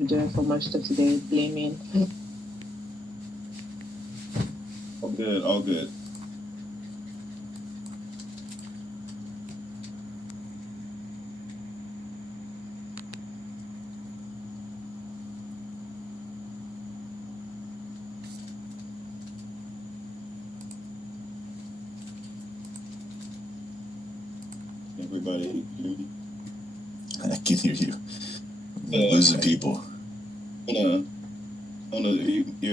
be doing for most of today, blaming. All good, all good. Everybody hear me? I can hear you. Losing people. You're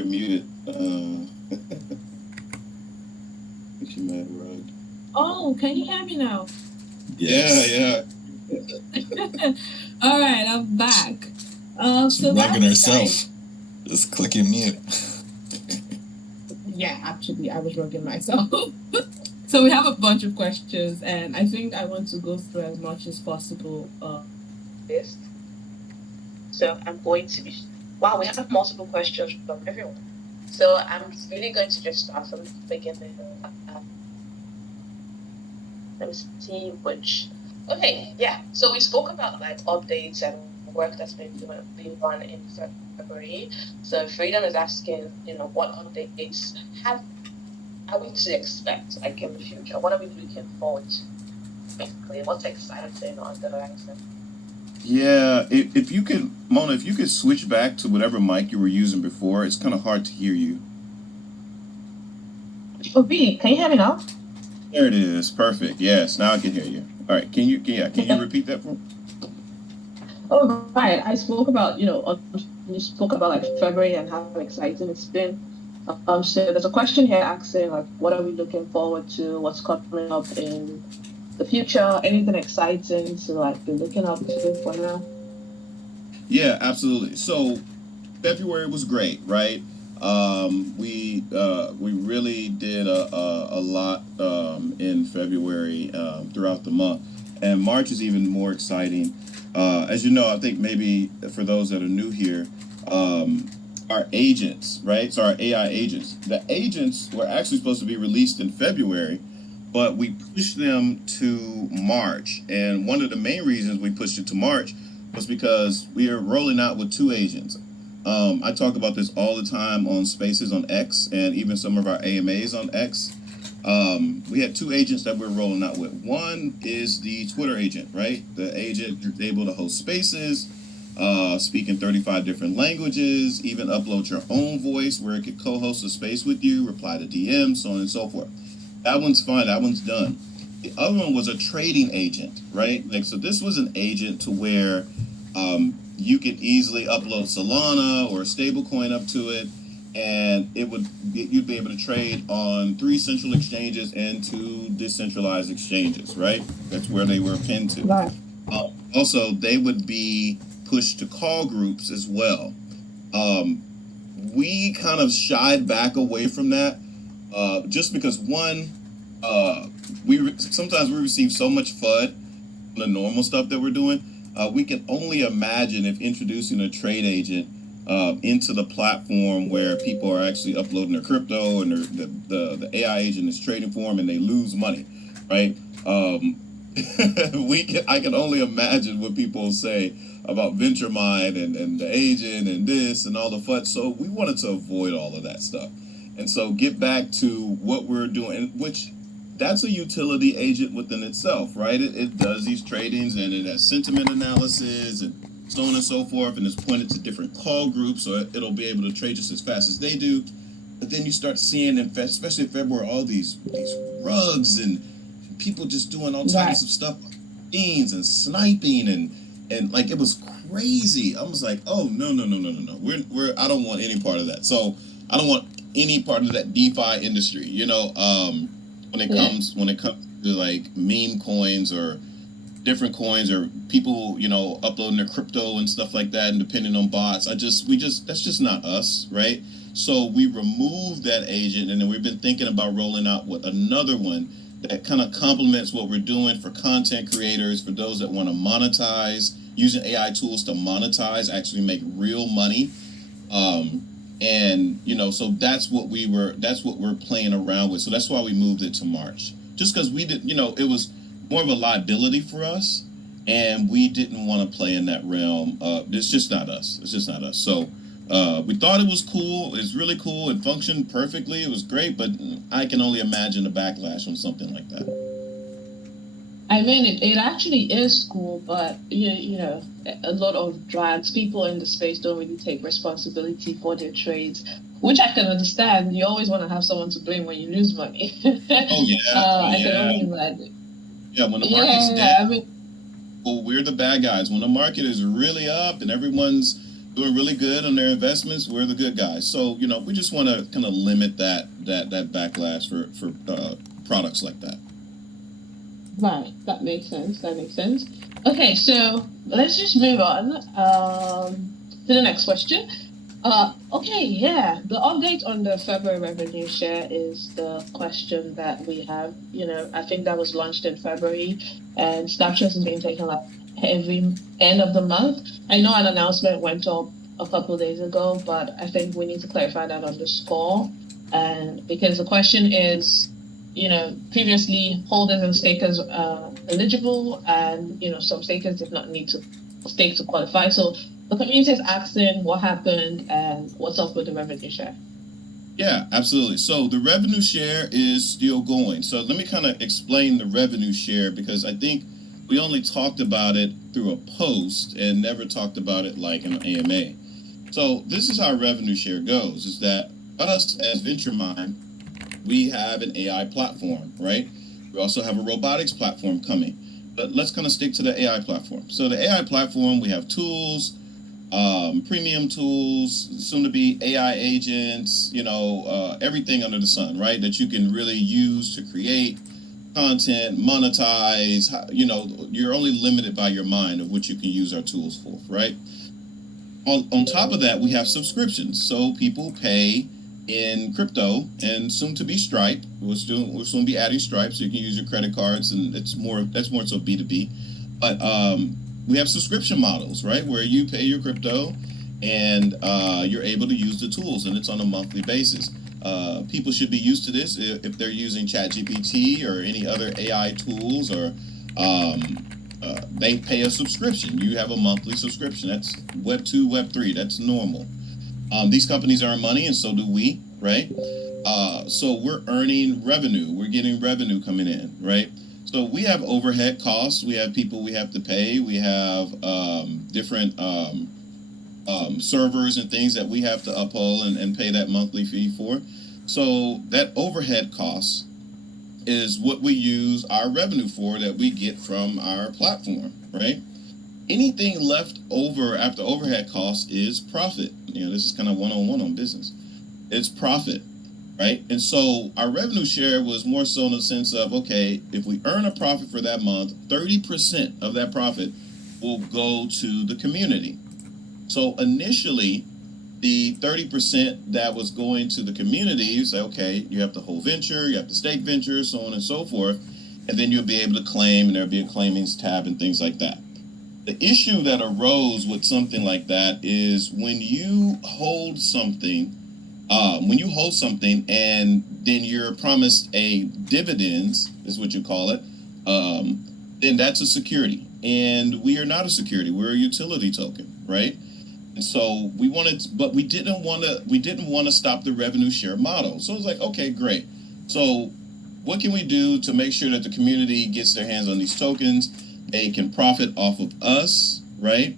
muted. She might have rugged. Oh, can you hear me now? Yes. Yeah. All right, I'm back. So rugging herself. Just clicking mute. Yeah, actually, I was rugging myself. So we have a bunch of questions, and I think I want to go through as much as possible. List. So I'm going to be. Wow, we have multiple questions from everyone. So I'm really going to just start from the beginning. Let me see which. Okay, yeah. So we spoke about like updates and work that's been done in February. So Freedom is asking, what updates are we to expect like in the future? What are we looking forward to? Basically, what's exciting on the horizon? Yeah, if you could, Mona, if you could switch back to whatever mic you were using before, it's kind of hard to hear you. Oh, really? Can you hear me now? There it is. Perfect. Yes, now I can hear you. All right. Can you repeat that for me? Oh, right. I spoke about, you spoke about like February and how exciting it's been. So there's a question here asking like, what are we looking forward to? What's coming up in the future? Anything exciting to like be looking up to for now? Yeah, absolutely. So February was great, right? We really did a lot in February throughout the month, and March is even more exciting. As you know, I think maybe for those that are new here, our agents, right? So our AI agents, the agents were actually supposed to be released in February, but we pushed them to March. And one of the main reasons we pushed it to March was because we are rolling out with two agents. I talk about this all the time on Spaces on X and even some of our AMAs on X. We had two agents that we're rolling out with. One is the Twitter agent, right? The agent is able to host spaces, speak in 35 different languages, even upload your own voice where it could co-host a space with you, reply to DMs, so on and so forth. That one's fine. That one's done. The other one was a trading agent, right? Like, so this was an agent to where you could easily upload Solana or a stable coin up to it, and you'd be able to trade on 3 central exchanges and 2 decentralized exchanges, right? That's where they were pinned to. Right. Also, they would be pushed to call groups as well. We kind of shied back away from that just because one, sometimes we receive so much FUD on the normal stuff that we're doing. We can only imagine if introducing a trade agent into the platform where people are actually uploading their crypto and the AI agent is trading for them and they lose money, right? I can only imagine what people say about VentureMind and the agent and this and all the FUD. So we wanted to avoid all of that stuff. And so get back to what we're doing, which that's a utility agent within itself, right? It does these tradings and it has sentiment analysis and so on and so forth, and it's pointed to different call groups, so it'll be able to trade just as fast as they do. But then you start seeing, especially in February, all these rugs and people just doing all types of stuff, beans and sniping and like it was crazy. I was like, oh no. I don't want any part of that. So I don't want any part of that DeFi industry, when it comes to like meme coins or different coins or people, uploading their crypto and stuff like that and depending on bots. That's just not us, right? So we removed that agent, and then we've been thinking about rolling out with another one that kind of complements what we're doing for content creators, for those that want to monetize, using AI tools to monetize, actually make real money. So that's what we're playing around with. So that's why we moved it to March. Just because we did, it was more of a liability for us. and we didn't want to play in that realm. It's just not us. It's just not us. So we thought it was cool. It's really cool. It functioned perfectly. It was great, but I can only imagine the backlash on something like that. I mean, it actually is cool, but you know, a lot of drags, people in the space don't really take responsibility for their trades, which I can understand. You always want to have someone to blame when you lose money. Oh yeah, I can only imagine. Yeah, when the market's Yeah, down, I mean, well, we're the bad guys. When the market is really up and everyone's doing really good on their investments, we're the good guys. So we just want to kind of limit that backlash for products like that. right, that makes sense. That makes sense. Okay, so let's just move on to the next question. Okay, yeah, the update on the February revenue share is the question that we have. I think that was launched in February, and snapshots is being taken like every end of the month. I know an announcement went up a couple of days ago, but I think we need to clarify that on the score. And because the question is, previously holders and stakers are eligible, and some stakers did not need to stake to qualify. So the community is asking what happened and what's up with the revenue share. Yeah, absolutely. So the revenue share is still going. So let me kind of explain the revenue share, because I think we only talked about it through a post and never talked about it like an AMA. So this is how revenue share goes, is that us as VentureMind, we have an AI platform, right? We also have a robotics platform coming. But let's kind of stick to the AI platform. So the AI platform, we have tools, premium tools, soon to be AI agents, everything under the sun, right? That you can really use to create content, monetize. You're only limited by your mind of what you can use our tools for, right? On top of that, we have subscriptions. So people pay in crypto and soon to be Stripe. We'll soon be adding Stripe, so you can use your credit cards, and that's more so B2B. But we have subscription models, right, where you pay your crypto and you're able to use the tools, and it's on a monthly basis. People should be used to this if they're using ChatGPT or any other AI tools, or they pay a subscription. You have a monthly subscription. That's Web 2, Web 3. That's normal. These companies earn money, and so do we, right? So we're earning revenue. We're getting revenue coming in, right? So we have overhead costs. We have people we have to pay. We have different servers and things that we have to uphold and pay that monthly fee for. So that overhead cost is what we use our revenue for, that we get from our platform, right? Anything left over after overhead costs is profit. This is kind of one-on-one on business. It's profit, right? And so our revenue share was more so in the sense of, okay, if we earn a profit for that month, 30% of that profit will go to the community. So initially, the 30% that was going to the community, you say, okay, you have to hold venture, you have to stake venture, so on and so forth, and then you'll be able to claim, and there'll be a claimings tab and things like that. The issue that arose with something like that is when you hold something, and then you're promised a dividends, is what you call it, then that's a security. And we are not a security. We're a utility token, right? And so we didn't want to stop the revenue share model. So it's like, okay, great. So what can we do to make sure that the community gets their hands on these tokens? They can profit off of us, right?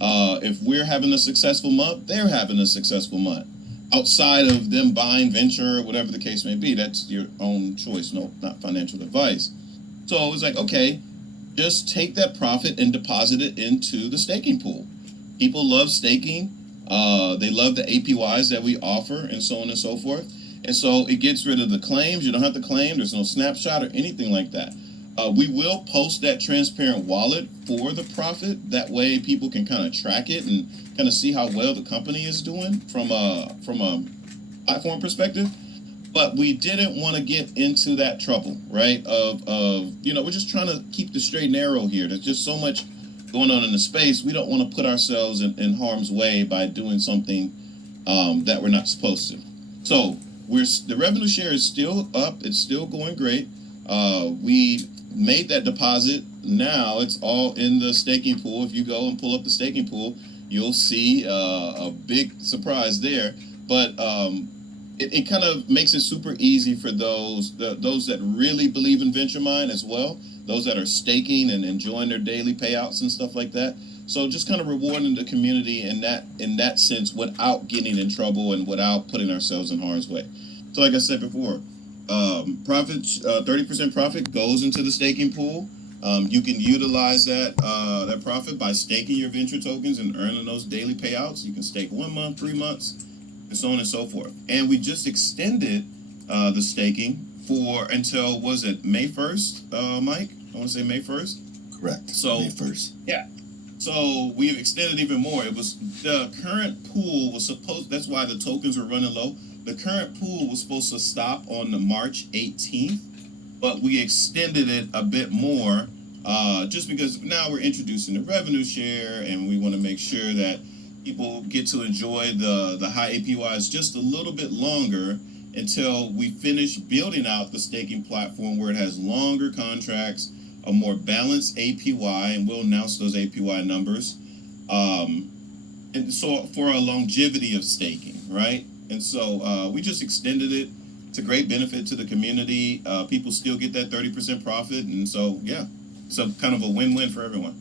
If we're having a successful month, they're having a successful month. Outside of them buying venture or whatever the case may be, that's your own choice, no, not financial advice. So it was like, okay, just take that profit and deposit it into the staking pool. People love staking. They love the APYs that we offer, and so on and so forth. And so it gets rid of the claims. You don't have to claim. There's no snapshot or anything like that. We will post that transparent wallet for the profit. That way people can kind of track it and kind of see how well the company is doing from a platform perspective. But we didn't want to get into that trouble, right? We're just trying to keep the straight and narrow here. There's just so much going on in the space. We don't want to put ourselves in harm's way by doing something that we're not supposed to. So the revenue share is still up. It's still going great. We made that deposit. Now it's all in the staking pool. If you go and pull up the staking pool, you'll see a big surprise there. But it kind of makes it super easy for those that really believe in VentureMind as well. Those that are staking and enjoying their daily payouts and stuff like that. So just kind of rewarding the community in that sense without getting in trouble and without putting ourselves in harm's way. So like I said before, profits 30% profit goes into the staking pool. You can utilize that profit by staking your venture tokens and earning those daily payouts. You can stake 1 month, 3 months, and so on and so forth. And we just extended the staking for until was it May 1st, Mike? I want to say May 1st. Correct. So May 1st. Yeah. So we've extended even more. It was the current pool was supposed. That's why the tokens were running low. The current pool was supposed to stop on the March 18th, but we extended it a bit more, just because now we're introducing the revenue share, and we want to make sure that people get to enjoy the high APYs just a little bit longer until we finish building out the staking platform where it has longer contracts, a more balanced APY, and we'll announce those APY numbers. And so for a longevity of staking, right? And so we just extended it. It's a great benefit to the community. People still get that 30% profit. And so, yeah, so kind of a win-win for everyone.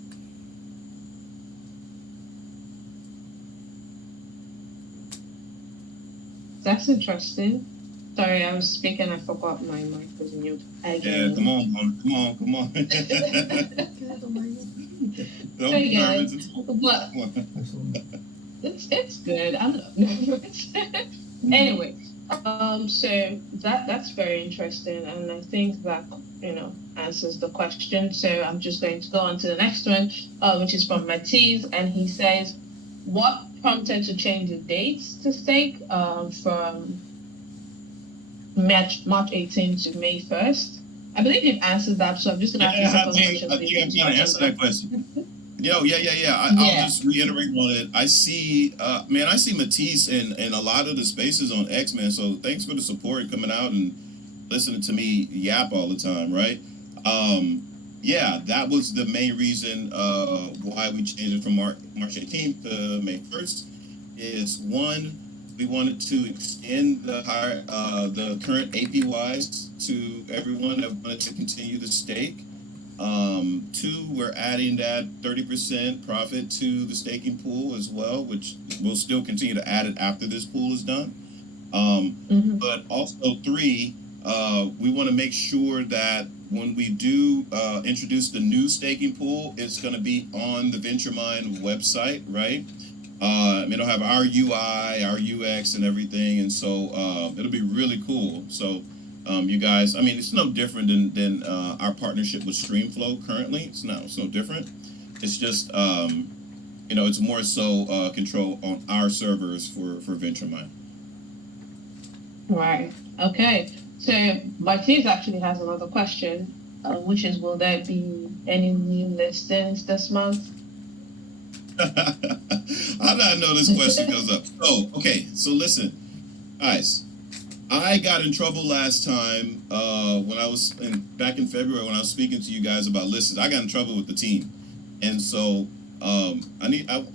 That's interesting. Sorry, I was speaking. I forgot my mic was mute. Yeah, come on. Don't be nervous. But it's good. I'm not nervous. Anyway, so that's very interesting, and I think that answers the question. So I'm just going to go on to the next one, which is from Matisse, and he says, "What prompted to change the dates to stake from March 18th to May 1st?" I believe you've answered that, so I'm just going to ask the second question. I think I'm going to answer that question. I'll just reiterate on it. I see, I see Matisse in a lot of the spaces on X, man. So thanks for the support, coming out and listening to me yap all the time, right? That was the main reason why we changed it from March 18th to May 1st. Is one, we wanted to extend the current APYs to everyone that wanted to continue to stake. Two, we're adding that 30% profit to the staking pool as well, which we'll still continue to add it after this pool is done. But also three, we want to make sure that when we do introduce the new staking pool, it's going to be on the VentureMind website, right? It'll have our UI, our UX, and everything, and so it'll be really cool. So you guys, it's no different than our partnership with Streamflow currently. It's no different. It's just it's more so control on our servers for VentureMind. Right. Okay. So Martins actually has another question, which is, will there be any new listings this month? How did I know this question goes up? Oh, okay. So listen, guys. I got in trouble last time when I was back in February when I was speaking to you guys about listings. I got in trouble with the team, and so I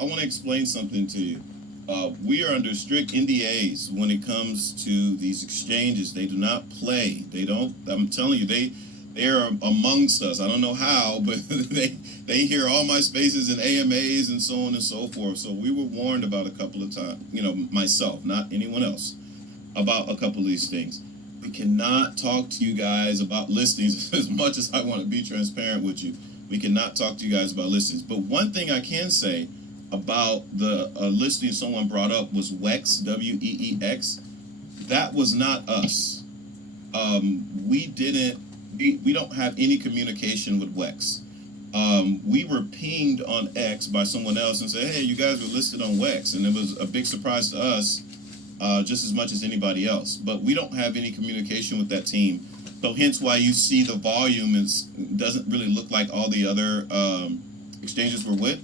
want to explain something to you. We are under strict NDAs when it comes to these exchanges. They do not play. They don't. I'm telling you, they are amongst us. I don't know how, but they hear all my spaces and AMAs and so on and so forth. So we were warned about a couple of times. Myself, not anyone else, about a couple of these things. We cannot talk to you guys about listings as much as I want to be transparent with you. We cannot talk to you guys about listings. But one thing I can say about the listing someone brought up was WEEX, WEEX. That was not us. We don't have any communication with WEEX. We were pinged on X by someone else and said, hey, you guys were listed on WEEX. And it was a big surprise to us, just as much as anybody else. But we don't have any communication with that team. So hence why you see the volume doesn't really look like all the other exchanges we're with.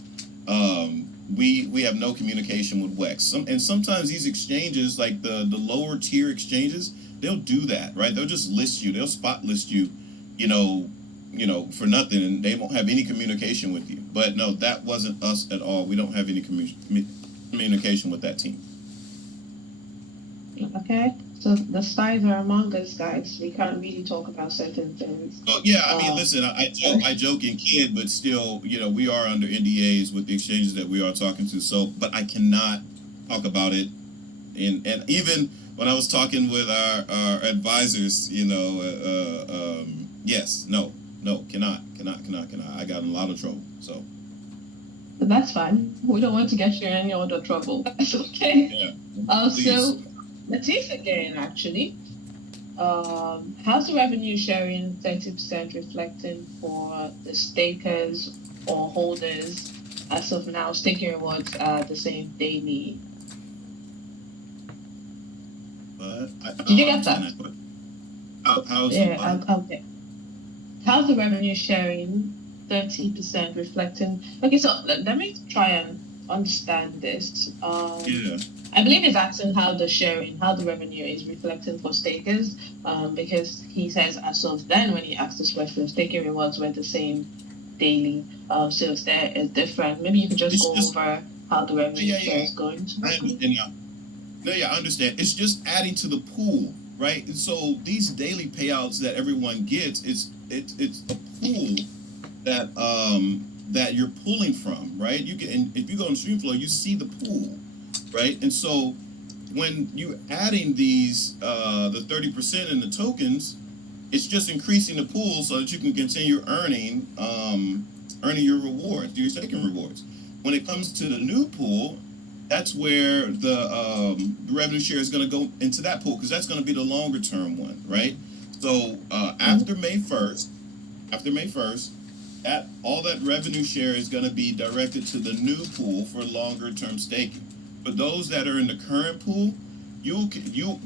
We have no communication with WEEX. And sometimes these exchanges, like the lower tier exchanges, they'll do that, right? They'll just list you. They'll spot list you for nothing, and they won't have any communication with you. But no, that wasn't us at all. We don't have any communication with that team. Okay, so the spies are among us, guys. We can't really talk about certain things. Oh yeah, I mean, listen, I joke and kid, but still, we are under NDAs with the exchanges that we are talking to. So, but I cannot talk about it. And even when I was talking with our advisors, yes, no, cannot. I got in a lot of trouble. So. But that's fine. We don't want to get you in any other trouble. That's okay. Yeah. So Matisse again, actually. How's the revenue sharing 30% reflecting for the stakers or holders as of now? Staking rewards are the same daily. Did you get that? How's okay. How's the revenue sharing 30% reflecting? Okay, so let me try and understand this. I believe it's asking how the revenue is reflecting for stakers, because he says as of then when he asked this question, staking rewards were the same daily. So if there is different, maybe you could just go over how the revenue share is going to I understand now. No, I understand. It's just adding to the pool, right? And so these daily payouts that everyone gets, it's a pool that you're pulling from, right? You can, and if you go on StreamFlow, you see the pool, right? And so when you adding these the 30% in the tokens, it's just increasing the pool so that you can continue earning your rewards, your staking rewards. When it comes to the new pool, that's where the revenue share is going to go into that pool, because that's going to be the longer term one, right? So after May 1st, that all that revenue share is going to be directed to the new pool for longer term staking. For those that are in the current pool, you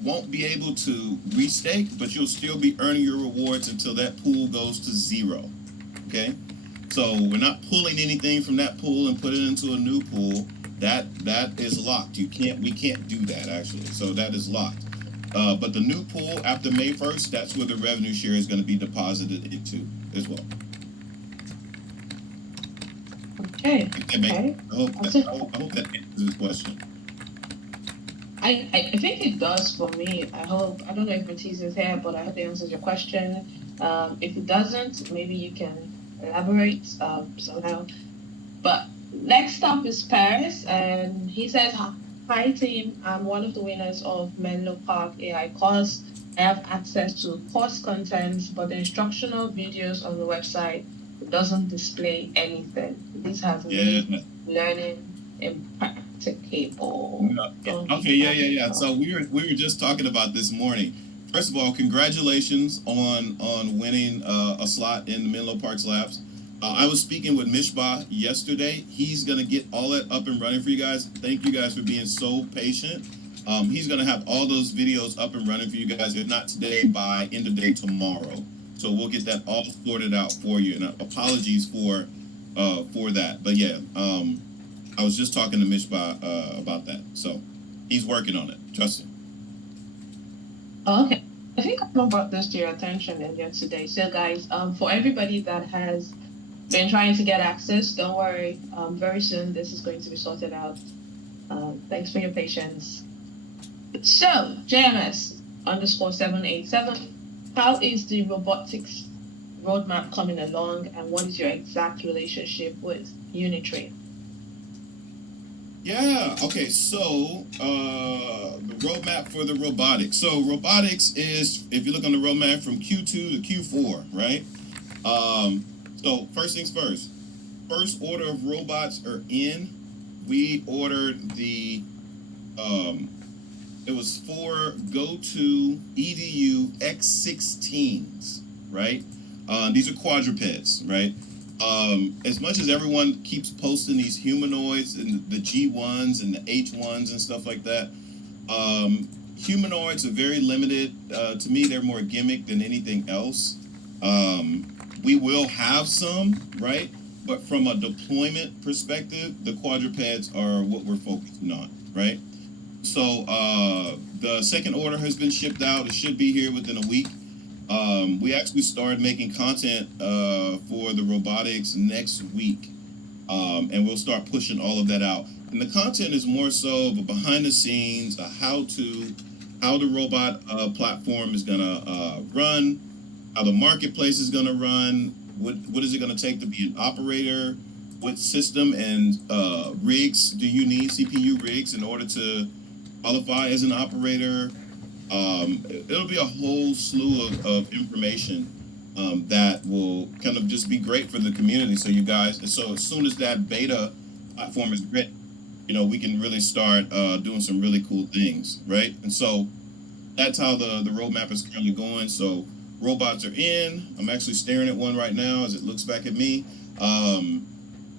won't be able to restake, but you'll still be earning your rewards until that pool goes to 0. Okay, so we're not pulling anything from that pool and putting it into a new pool. That is locked. We can't do that, actually. So that is locked. But the new pool after May 1st, that's where the revenue share is going to be deposited into as well. Okay. I hope that answers this question. I think it does for me. I don't know if Matisse is here, but I hope it answers your question. If it doesn't, maybe you can elaborate somehow. But next up is Paris, and he says, "Hi team, I'm one of the winners of Menlo Park AI course. I have access to course content, but the instructional videos on the website doesn't display anything. This has made learning impracticable." Okay, yeah. So we were just talking about this morning. First of all, congratulations on winning a slot in the Menlo Parks Labs. I was speaking with Mishba yesterday. He's going to get all that up and running for you guys. Thank you guys for being so patient. He's going to have all those videos up and running for you guys, if not today, by end of day tomorrow. So we'll get that all sorted out for you. And apologies for that. But yeah, I was just talking to Mishba about that. So he's working on it. Trust him. Oh, okay. I think I brought this to your attention earlier today. So guys, for everybody that has been trying to get access, don't worry. Very soon this is going to be sorted out. Thanks for your patience. So, JMS _787, how is the robotics roadmap coming along, and what is your exact relationship with Unitree? Yeah, okay, so the roadmap for the robotics. So robotics is, if you look on the roadmap, from Q2 to Q4, right? So first things first. First order of robots are in. We ordered the, it was 4 GoTo EDU X16s, right? These are quadrupeds, right? As much as everyone keeps posting these humanoids and the G1s and the H1s and stuff like that, humanoids are very limited. To me, they're more gimmick than anything else. We will have some, right? But from a deployment perspective, the quadrupeds are what we're focusing on, right? So the second order has been shipped out. It should be here within a week. We actually started making content for the robotics next week, and we'll start pushing all of that out. And the content is more so of a behind the scenes, a how the robot platform is gonna run, how the marketplace is gonna run, what is it gonna take to be an operator, what system and rigs do you need, CPU rigs, in order to qualify as an operator. It'll be a whole slew of information that will kind of just be great for the community. So you guys, so as soon as that beta platform is ready, we can really start doing some really cool things, right? And so that's how the roadmap is currently going. So robots are in. I'm actually staring at one right now as it looks back at me.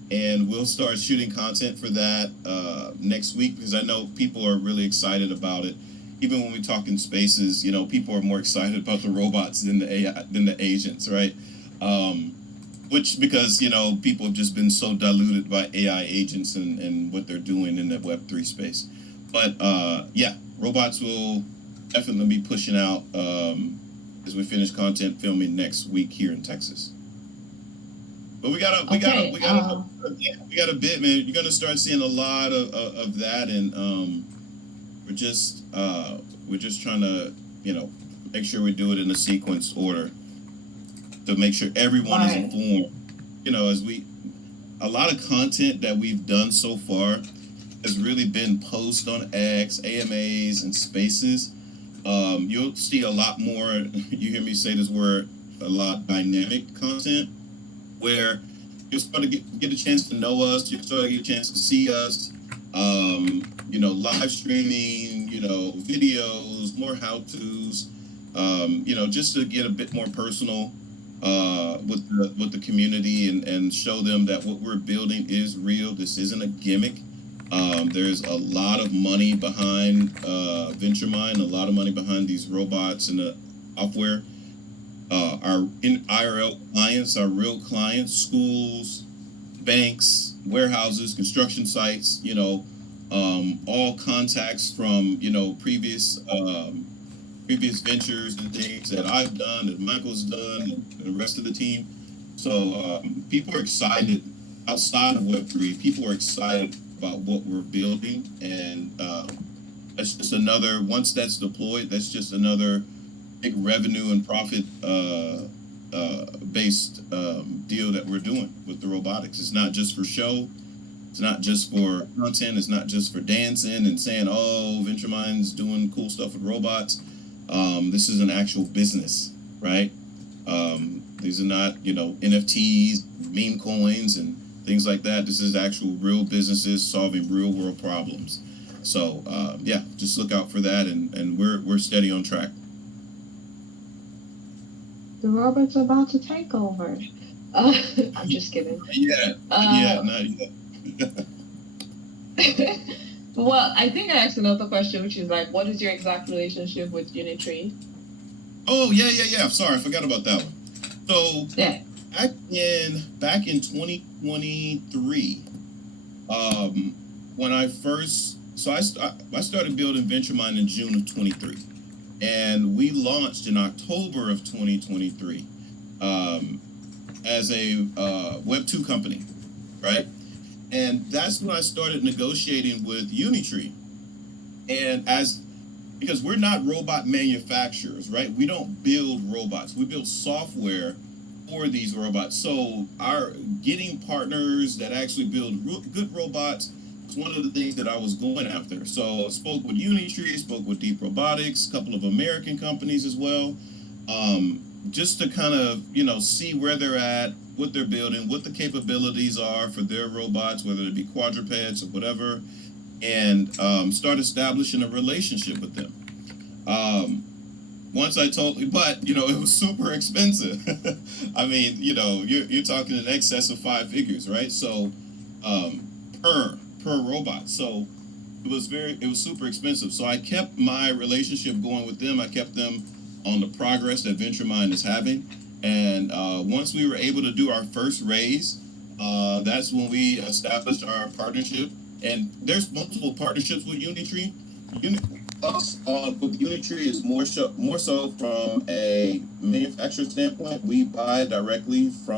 And we'll start shooting content for that next week, because I know people are really excited about it. Even when we talk in spaces, people are more excited about the robots than the AI, than the agents, right? Which, because people have just been so diluted by AI agents and what they're doing in the Web3 space. But yeah, robots will definitely be pushing out as we finish content filming next week here in Texas. But we got a bit, man. You're gonna start seeing a lot of that, and we're just trying to make sure we do it in a sequenced order to make sure everyone is informed. As a lot of content that we've done so far has really been posts on X, AMAs, and Spaces. You'll see a lot more. You hear me say this word a lot: dynamic content, where you'll start to get a chance to know us. You'll start to get a chance to see us. Live streaming, videos, more how-tos, just to get a bit more personal with the community and show them that what we're building is real. This isn't a gimmick. There's a lot of money behind VentureMind, a lot of money behind these robots and the software. Our IRL clients, our real clients, schools, banks, warehouses, construction sites, all contacts from previous ventures and things that I've done, that Michael's done, and the rest of the team. So people are excited outside of Web3. People are excited about what we're building, and that's just another. Once that's deployed, that's just another big revenue and profit based deal that we're doing with the robotics. It's not just for show. It's not just for content. It's not just for dancing and saying, "Oh, VentureMind's doing cool stuff with robots." This is an actual business, right? These are not, NFTs, meme coins, and things like that. This is actual real businesses solving real world problems. So yeah, just look out for that, and we're steady on track. The robots are about to take over. I'm just kidding. Yeah, not yet. Well, I think I asked another question, which is like, what is your exact relationship with Unitree? Oh, yeah. Sorry, I forgot about that one. So yeah, back in 2023, when I first, I started building VentureMind in June of 23, and we launched in October of 2023 as a Web2 company, right? And that's when I started negotiating with Unitree. And because we're not robot manufacturers, right? We don't build robots. We build software for these robots. So our getting partners that actually build good robots was one of the things that I was going after. So I spoke with Unitree, spoke with Deep Robotics, a couple of American companies as well, just to kind of, see where they're at, what they're building, what the capabilities are for their robots, whether it be quadrupeds or whatever, and start establishing a relationship with them. But it was super expensive. I mean, you're talking in excess of 5 figures, right? So per robot. So it was super expensive. So I kept my relationship going with them. I kept them on the progress that VentureMind is having. And once we were able to do our first raise, that's when we established our partnership. And there's multiple partnerships with Unitree. us on with Unitree is more so from a manufacturer standpoint. We buy directly from